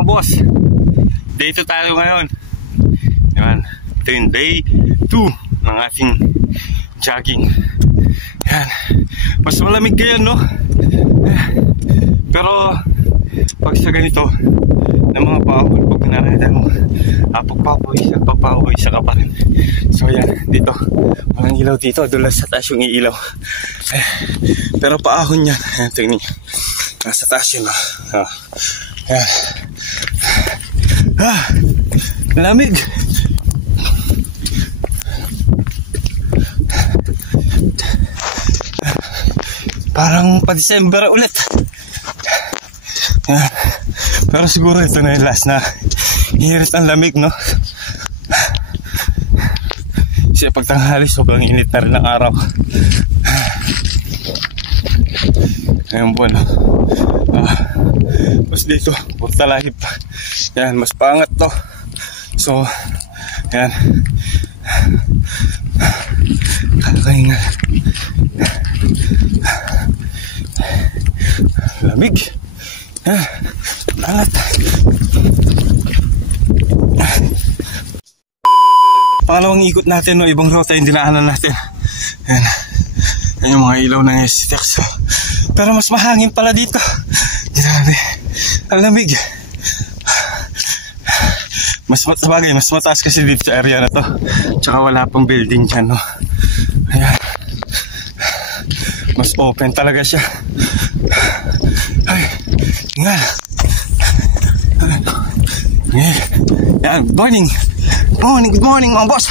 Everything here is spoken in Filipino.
mga boss. Day 2 tayo ngayon. Yan. Ito yung day 2 ng ating jogging. Yan. Mas malamig ngayon, no? Pero pag sa ganito ng mga pahol, pag nakakita mo pagpapapoy sa kapan. So yan, dito walang ilaw dito, dulas sa taas yung iilaw. Pero paahon yan. Ayan, tingnan nyo, nasa taas yun. Ayan. Lamig. Parang pa-December ulit. Ayan. Pero siguro ito na yung last na hirit ang lamig, no? Kasi pagtanghali sobrang init na rin ang araw. Ayan buwan, no? Mas dito Portalahib. Yan, mas pangat to. So yan, kakahinga. Lamig. Yan, alat. Pangalawang ikot natin, no? Ibang rota yung dinaanan natin. Yan. Yan yung mga ilaw ng STX. Pero mas mahangin pala dito. Grabe. Ang lamig. Mas mataas kasi dito sa area na to. Tsaka wala pang building dyan, no? Ayan. Mas open talaga siya. Ay, nga. Yan. Good morning. Good morning, mga boss.